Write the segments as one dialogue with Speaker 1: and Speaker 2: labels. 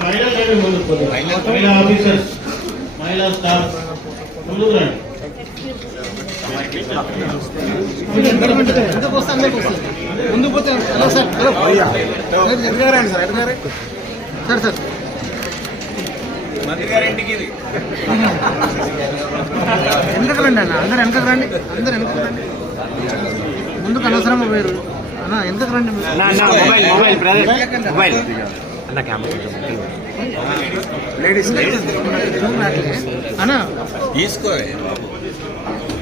Speaker 1: మహిళా రండి ముందుకు మహిళా ఆఫీసర్స్ మహిళా స్టాఫ్ ముందుకు రండి
Speaker 2: ఎందుకు పోతే హలో సార్ హలో సార్ ఎదురుగారండి సార్ ఎదురుగారే సార్ సార్ వెనకకు రండి అన్న అందరు వెనకకు రండి అందరు వెనకకు రండి ముందుకు అనవసరంగా పోయారు అన్న ఎందుకు రండి?
Speaker 3: Mobile mobile brother mobile. అన్న కెమెరా
Speaker 2: లేడీస్ అన్న.
Speaker 4: తీసుకో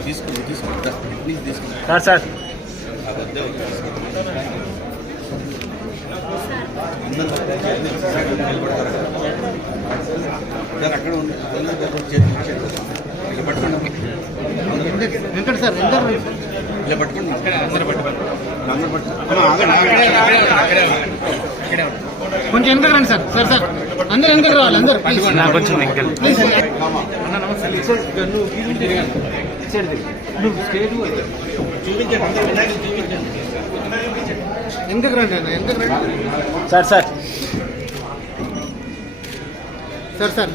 Speaker 4: తీసుకో తీసుకో. ప్లీజ్ తీసుకో.
Speaker 3: Sir sir.
Speaker 4: సార్ అక్కడ ఉంది
Speaker 2: వెంకట సార్ వెంకట.
Speaker 4: ఇలా పట్టుకోండి అందరూ పట్టుకోండి అందరూ పట్టుకోండి అమ్మ, ఆగండి, ఆగండి.
Speaker 2: కొంచెం వెనకకు రండి సార్ సార్ సార్. అందరు వెనకకు రావాలి అందరు.
Speaker 3: కొంచెం
Speaker 2: ప్లీజ్ వెనకకు రండి వెనకకు రండి.
Speaker 3: Sir sir.
Speaker 2: Sir sir.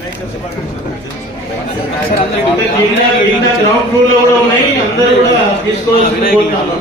Speaker 1: మిగతా మిగతా గ్రౌండ్ ఫ్లోర్లో కూడా ఉన్నాయి అందరూ కూడా తీసుకోవాల్సింది కోరుతాను